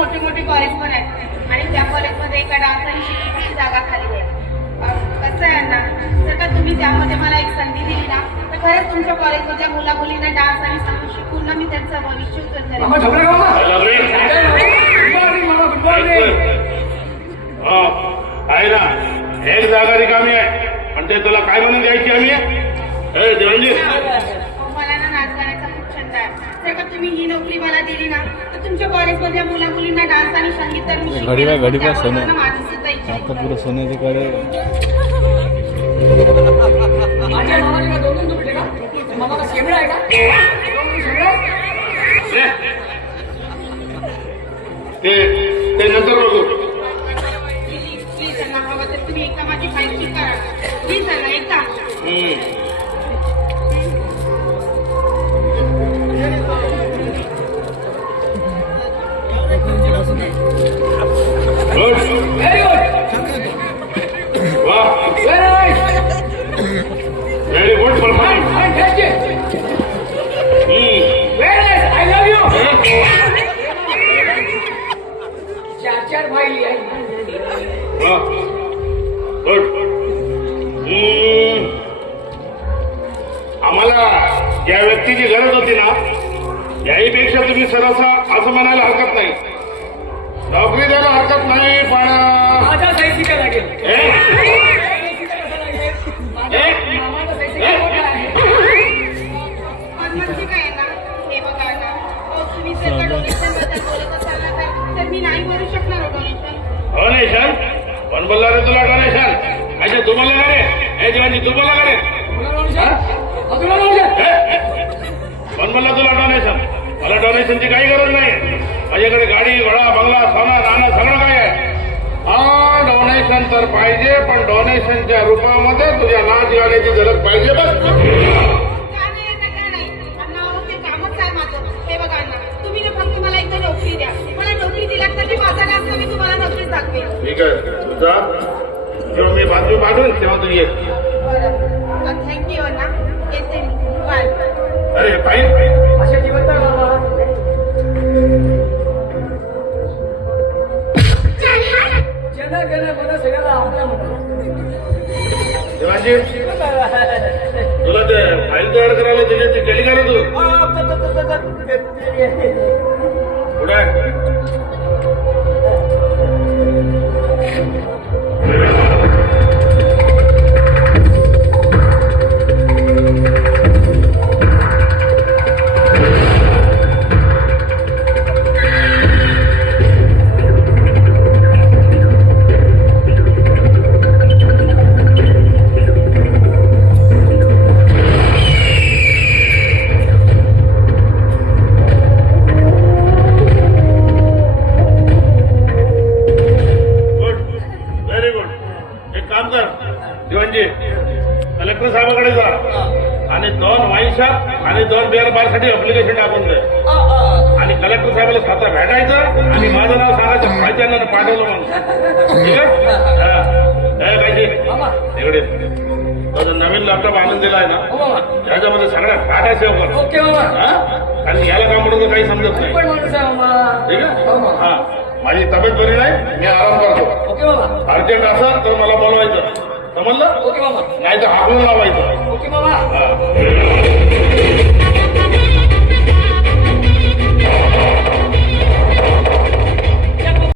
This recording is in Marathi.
मोठे मोठे कॉलेज पण आहेत आणि त्या कॉलेजमध्ये एका डान्स आणि शिकण्याची जागा खाली आहे. कसं आहे ना, जर का तुम्ही त्यामध्ये मला एक संधी दिली ना तर खरंच तुमच्या कॉलेजमधल्या मुला मुलींना डान्स आणि संगीत शिकून ना मी त्यांचं भविष्य उज्ज्वल करेन. आहे ना, एक जागा रिकामी आहे पण ते तुला काय म्हणून द्यायची आम्ही? देवांजी, मला ना नाच गाण्याचा खूप छंद आहे. जर का तुम्ही ही नोकरी मला दिली ना तर तुमच्या कॉलेजमधल्या मुला मुलींना डान्स आणि संगीत तर मी घडीला सोनं माझी सुद्धा इच्छा आता पुरं सोन्याचे कडे ते नंतर बघू. प्लीज त्यांना हवं तर तुम्ही एका माझी फाईलची करा. प्लीज त्यांना एकदा गुड, व्हेरी गुड, वा, very good performance. I love you. चार भाई वा, गुड. आम्हाला ज्या व्यक्तीची गरज होती ना याहीपेक्षा तुम्ही सरसा असं म्हणायला हरकत नाही. नोकरी द्यायला हरकत नाही पण माझा सही शिकायला लागेल. म्हणजे काय आहे ना, हे बघा ना, तुम्ही जर का डोनेशन बद्दल बोलत असाल ना तर मी नाही बोलू शकणार डोनेशन. डोनेशन कोण बोलला रे तुला? डोनेशन अच्छा तू बोलला का रे? हे जीवानी तू बोलला का रे? कोण बोलला तुला डोनेशन? मला डोनेशनची काही गरज नाही. माझ्याकडे गाडी घोडा बंगला सोना नाणं सगळं काय आहे. हा डोनेशन तर पाहिजे पण डोनेशनच्या रूपामध्ये तुझ्या नाच गाण्याची झलक पाहिजे बस. का नाही ते कामच आहे माझं. हे बघा ना, तुम्ही ना फक्त मला एकदा नोकरी द्या. मला नोकरी दिलात तर माझा डान्स मी तुम्हाला नोकरीच दाखवेल. ठीक आहे तुझा जेव्हा मी बाजू पाठवून तेव्हा तू ये. बरं, थँक्यू ना, येते मी. बाय. अरे पाहिजे अशा जीवन तर जन मला सगळ्याला आपल्या देवाजी तुला ते फाईल तयार करायला दिली ती केली का रे तू? पुढे कलेक्टर साहेबांकडे जा आणि 2 वाईन शॉप आणि 2 बिअर बार साठी अप्लिकेशन टाकून दे आणि कलेक्टर साहेबाला स्वतः भेटायचं आणि माझं नाव सांगायचं भाज्यांना पाठवलं म्हणून. ठीक आहे कायची तिकडे नवीन लॅपटॉप आणून दिलाय ना त्याच्यामध्ये सगळ्या डाटा सेव्ह कर. ओके बाबा. आणि याला काम म्हणून काही समजत नाही. ठीक आहे. हा माझी तब्येत बरी नाही, मी आराम करतो. ओके बाबा. अर्जंट असेल तर मला बोलवायचं, समजलं? ओके बाबा. नाही तर हाकून लावायचं. ओके बाबा. हा